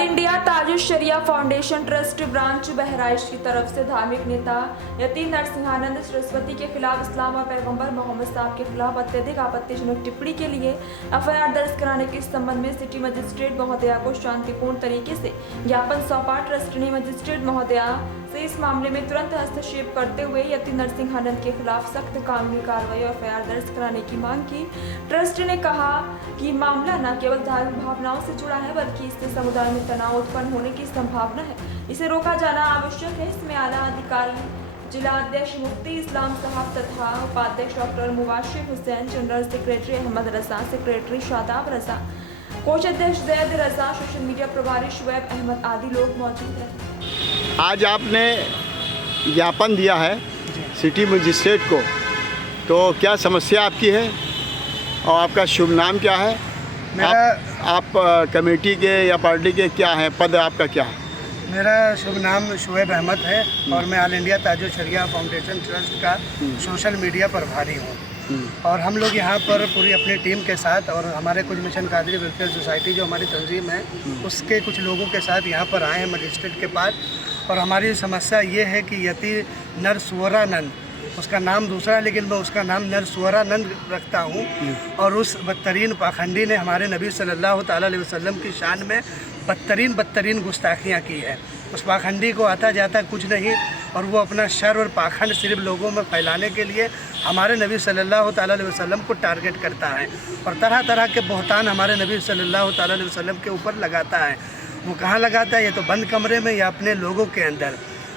All India Tajul शरिया foundation trust branch Bahraich की तरफ से धार्मिक नेता यतीम नरसिंहानंद सरस्वती के खिलाफ इस्लाम और पैगंबर मोहम्मद साहब के खिलाफ अत्यधिक आपत्तिजनक टिप्पणी के लिए एफआईआर दर्ज कराने के संबंध में सिटी मजिस्ट्रेट महोदया को शांतिपूर्ण तरीके से ज्ञापन सौंपा। ट्रस्ट ने मजिस्ट्रेट महोदया से इस मामले में तुरंत हस्तक्षेप करते हुए यतीम नरसिंहानंद के खिलाफ सख्त कानूनी कार्रवाई और एफआईआर दर्ज कराने की मांग की। ट्रस्ट ने कहा कि मामला न केवल धार्मिक भावनाओं से जुड़ा है बल्कि इससे समुदाय में तनाव उत्पन्न होने की संभावना है, इसे रोका जाना आवश्यक है। इसमें आला अधिकारी जिला अध्यक्ष मुफ्ती इस्लाम साहब तथा उपाध्यक्ष doctor Mubashir Hussain, general secretary Ahmed Raza, secretary Shadab Raza, कोषाध्यक्ष जैद रजा, सोशल मीडिया प्रभारी शुएब अहमद आदि लोग मौजूद हैं। आज आपने ज्ञापन दिया है सिटी मजिस्ट्रेट को, तो क्या समस्या आपकी है और आपका शुभ नाम क्या है? आप कमेटी के या पार्टी के क्या हैं, पद आपका क्या है? मेरा शुभ नाम शुएब अहमद है और मैं ऑल इंडिया ताजुल शरिया फाउंडेशन ट्रस्ट का सोशल मीडिया प्रभारी हूँ। और हम लोग यहाँ पर पूरी अपनी टीम के साथ और हमारे कुछ मिशन कादरी वेलफेयर सोसाइटी जो हमारी तंजीम है उसके कुछ लोगों के साथ यहाँ पर आए हैं मजिस्ट्रेट के पास। और हमारी समस्या ये है कि यतीम नरसिंहानंद, उसका नाम दूसरा है लेकिन मैं उसका नाम नरसिंहानंद रखता हूँ, और उस बदतरीन पाखंडी ने हमारे नबी सल्लल्लाहु अलैहि वसल्लम की शान में बदतरीन गुस्ताखियाँ की है। उस पाखंडी को आता जाता कुछ नहीं और वो अपना शर और पाखंड सिर्फ लोगों में फैलाने के लिए हमारे नबी सल्लल्लाहु अलैहि वसल्लम को टारगेट करता है और तरह तरह के बहतान हमारे नबी सल्लल्लाहु अलैहि वसल्लम के ऊपर लगाता है। वो कहाँ लगाता है? ये तो बंद कमरे में या अपने लोगों के अंदर,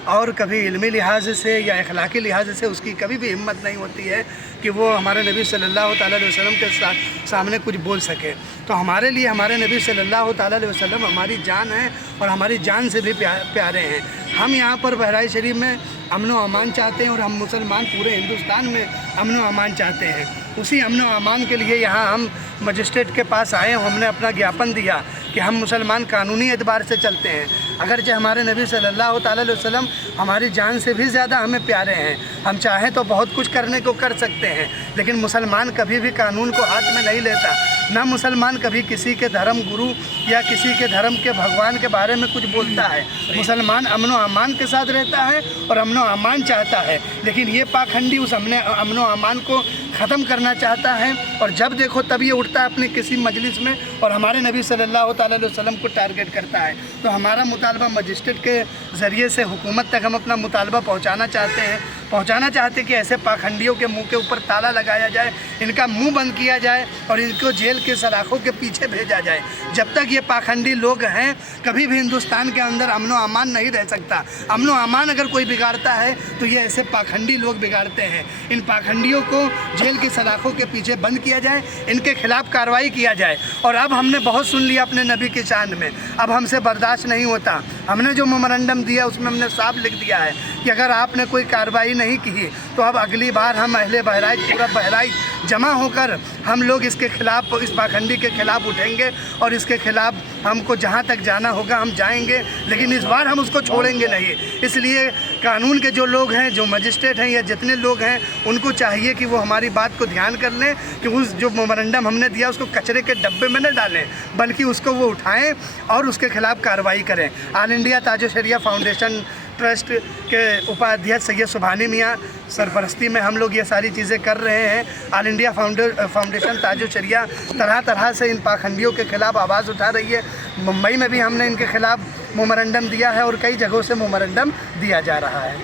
और कभी इल्मी लिहाज से या अखलाकी लिहाज से उसकी कभी भी हिम्मत नहीं होती है कि वो हमारे नबी सल्लल्लाहु अलैहि वसल्लम के सामने कुछ बोल सके। तो हमारे लिए हमारे नबी सल्लल्लाहु अलैहि वसल्लम हमारी जान है और हमारी जान से भी प्यारे हैं। हम यहाँ पर बहराइच शरीफ में अमन व अमान चाहते हैं और हम मुसलमान पूरे हिंदुस्तान में अमन व अमान चाहते हैं। उसी अमन व अमान के लिए यहाँ हम मजिस्ट्रेट के पास आए, हमने अपना ज्ञापन दिया कि हम मुसलमान कानूनी एतबार से चलते हैं। अगरचे हमारे नबी सल्लल्लाहु अलैहि वसल्लम हमारी जान से भी ज़्यादा हमें प्यारे हैं, हम चाहें तो बहुत कुछ करने को कर सकते हैं, लेकिन मुसलमान कभी भी कानून को हाथ में नहीं लेता। ना मुसलमान कभी किसी के धर्म गुरु या किसी के धर्म के भगवान के बारे में कुछ बोलता है। मुसलमान अमन व अमान के साथ रहता है और अमन व अमान चाहता है, लेकिन ये पाखंडी उस अमन व अमान को ख़त्म करना चाहता है। और जब देखो तब ये उठता है अपनी किसी मजलिस में और हमारे नबी सल्लल्लाहु अलैहि वसल्लम को टारगेट करता है। तो हमारा मुतालबा मजिस्ट्रेट के ज़रिए से हुकूमत तक हम अपना मुतालबा पहुँचाना चाहते हैं कि ऐसे पाखंडियों के मुंह के ऊपर ताला लगाया जाए, इनका मुंह बंद किया जाए और इनको जेल के सलाखों के पीछे भेजा जाए। जब तक ये पाखंडी लोग हैं कभी भी हिंदुस्तान के अंदर अमन व अमान नहीं रह सकता। अमन व अमान अगर कोई बिगाड़ता है तो ये ऐसे पाखंडी लोग बिगाड़ते हैं। इन पाखंडियों को जेल की सलाखों के पीछे बंद किया जाए, इनके खिलाफ कार्रवाई किया जाए। और अब हमने बहुत सुन लिया अपने नबी की शान में, अब हमसे बर्दाश्त नहीं होता। हमने जो मेमोरेंडम दिया उसमें हमने साफ लिख दिया है कि अगर आपने कोई कार्रवाई नहीं की तो अब अगली बार हम अहले बहराइच, पूरा बहराइच जमा होकर हम लोग इसके खिलाफ, इस पाखंडी के खिलाफ उठेंगे और इसके खिलाफ हमको जहाँ तक जाना होगा हम जाएंगे, लेकिन इस बार हम उसको छोड़ेंगे नहीं। इसलिए कानून के जो लोग हैं, जो मजिस्ट्रेट हैं या जितने लोग हैं, उनको चाहिए कि वो हमारी बात को ध्यान कर लें कि उस जो मेमोरेंडम हमने दिया उसको कचरे के डब्बे में न डालें, बल्कि उसको वो उठाएं और उसके खिलाफ कार्रवाई करें। ऑल इंडिया ताजुल शरिया फाउंडेशन ट्रस्ट के उपाध्यक्ष सैयद सुभानी मियाँ सरपरस्ती में हम लोग ये सारी चीज़ें कर रहे हैं। ऑल इंडिया फाउंडेशन ताजुल शरिया तरह तरह से इन पाखंडियों के खिलाफ आवाज़ उठा रही है। मुंबई में भी हमने इनके खिलाफ मेमोरेंडम दिया है और कई जगहों से मेमोरेंडम दिया जा रहा है।